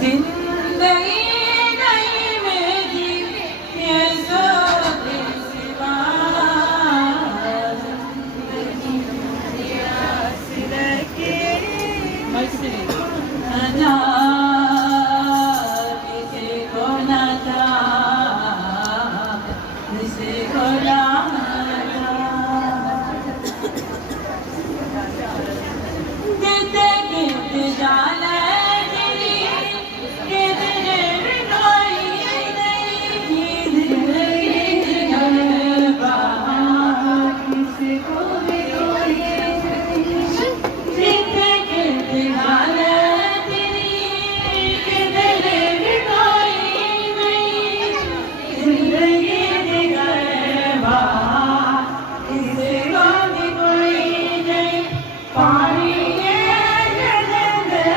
जिंदगी नहीं मेरी ये सोच सिवा ना किसी को ना था किसी को ना गिरते गिरते जाना